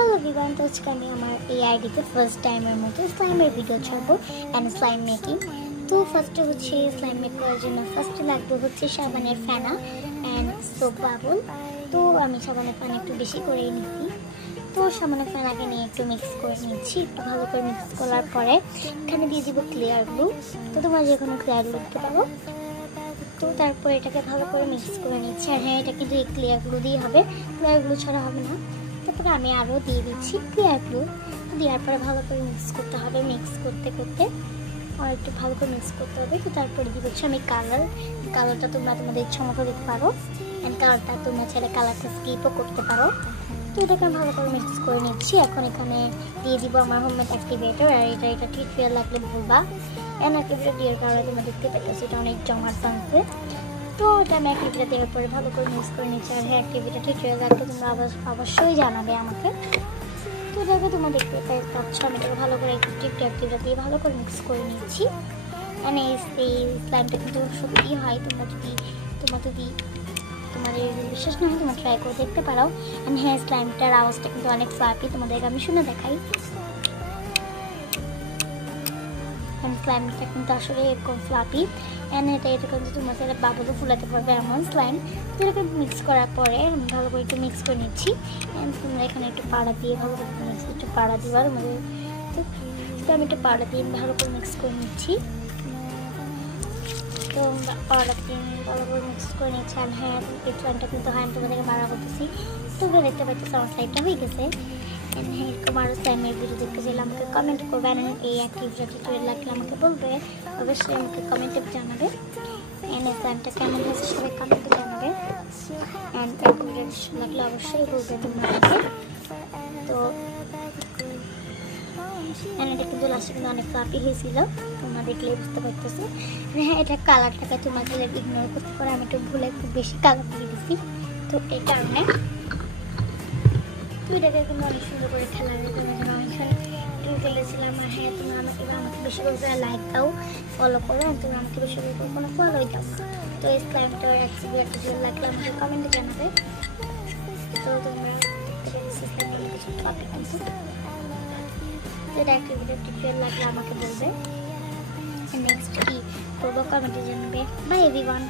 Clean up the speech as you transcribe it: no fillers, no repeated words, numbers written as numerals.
Hello everyone, তো আজকে আমি আমার এই আইডিতে ফার্স্ট টাইমের মতো স্লাইমের ভিডিও ছাড়বো অ্যান্ড স্লাইম মেকিং। তো ফার্স্টে হচ্ছে স্লাইম মেক করার জন্য ফার্স্টে লাগবে হচ্ছে সাবানের ফেনা অ্যান্ড সোপ বাবল। তো আমি সাবানের ফেনা একটু বেশি করেই নিচ্ছি। তো সাবানের ফেনাকে নিয়ে একটু মিক্স করে নিচ্ছি। একটু ভালো করে মিক্স করার পরে এখানে দিয়ে দিব ক্লিয়ার গ্লু। তো তোমরা যে কোনো ক্লিয়ার গ্লু দিতে পারো। তো তারপর এটাকে ভালো করে মিক্স করে নিচ্ছি। আর হ্যাঁ, এটা কিন্তু এই ক্লিয়ার গ্লু দিয়ে হবে, ক্লিয়ার গ্লু ছাড়া হবে না। তারপরে আমি আরও দিয়ে দিচ্ছি ক্লিয়ার গ্লু। দেওয়ার পরে ভালো করে মিক্স করতে হবে। মিক্স করতে করতে আর একটু ভালো করে মিক্স করতে হবে। তো তারপরে দিয়ে দিচ্ছি আমি কালারটা তোমরা তোমাদের ইচ্ছা মতো দিতে পারো। অ্যান্ড কালারটা তোমরা চাইলে কালারটা স্কিপও করতে পারো। তো এটাকে আমি ভালো করে মিক্স করে নিচ্ছি। এখন এখানে দিয়ে দিব আমার হোমমেড অ্যাক্টিভেটর। আর এটা টিট্রিয়াল লাগলে বলবা। অ্যান্ড অ্যাক্টিভেটর দেওয়ার কারণে তোমরা দেখতে পেতেছো এটা অনেক জমাট টানছে। তো এটা আমি অ্যাক্টিভিটা দেওয়ার পরে ভালো করে মিক্স করে নিচ্ছি। আর হ্যাঁ, অ্যাক্টিভিটা ঠিক হয়ে লাগবে তোমরা অবশ্যই জানাবে আমাকে। তো এটাকে তোমরা দেখতে পাচ্ছ আমি এটাকে ভালো করে অ্যাক্টিভিটা দিয়ে ভালো করে মিক্স করে নিচ্ছি। মানে এই স্লাইমটা কিন্তু সত্যি হয়। তোমাদের বিশ্বাস না হয় তোমরা ট্রাই করে দেখতে পারো। অ্যান্ড হ্যাঁ, স্লাইমটার আওয়াজটা কিন্তু অনেক ফ্লাপি, তোমাদেরকে আমি শুনে দেখাই। স্লাইমটা কিন্তু আসলে এরকম ফ্লাপি। অ্যান্ড এটা কিন্তু তোমরা চাইলে বাবলও ফুলাতে পারবে এমন স্লাইম। তো এটাকে মিক্স করার পরে আমি ভালো করে একটু মিক্স করে নিচ্ছি। অ্যান্ড তোমরা এখানে একটু পাড়া দিয়ে ভালো করে একটু পাড়া দিবার আমাদের। তো আমি একটু পাড়া দিয়ে ভালো করে মিক্স করে নিচ্ছি। তো পাড়া দিয়ে ভালো করে মিক্স করে নিচ্ছি। আর হ্যাঁ, এই স্লাইমটা কিন্তু হয় আমি তোমাদেরকে মারা করতেছি। তোমরা দেখতে পাচ্ছি আমার স্লাইমটা হয়ে গেছে। এরকম আরও স্লাইমের ভিডিও দেখতে চাইলে আমাকে কমেন্ট করবেন। এই অ্যাক্টিভিটা টিউটোরিয়াল লাগলে আমাকে বলবে, অবশ্যই আমাকে কমেন্টে জানাবে। অ্যান্ড এই স্লাইমটা কেমন হয়েছে সবাই কমেন্টে জানাবে। অ্যান্ড অ্যাক্টিভিটা লাগলে অবশ্যই বলবে তোমরা আমাকে। তো এটা কিন্তু লাস্টে কিন্তু অনেক ফ্লাপি হয়েছিল, তোমরা দেখলেই বুঝতে পারতেছো। হ্যাঁ, এটা কালারটাকে তোমরা দিলে ইগনোর করতে পারো। আমি একটু ভুলে একটু বেশি কালার দিয়ে দিচ্ছি, তো এই কারণে এটাকে কিন্তু অনেক সুন্দর করে খেলা ফেলেছিলাম। আর হ্যাঁ, তোমরা আমাকে বেশি করে লাইক দাও, ফলো করো। আর তোমরা আমাকে বেশি করে কোনো ফলোই দাও। তো এই স্লাইমটার অ্যাক্টিভিটি লাগলে আমাকে কমেন্টে জানাবে। তো তোমরা এটা অ্যাক্টিভিটি লাগলে আমাকে বলবে। নেক্সট কি করবো কমেন্টে জানাবে। By everyone.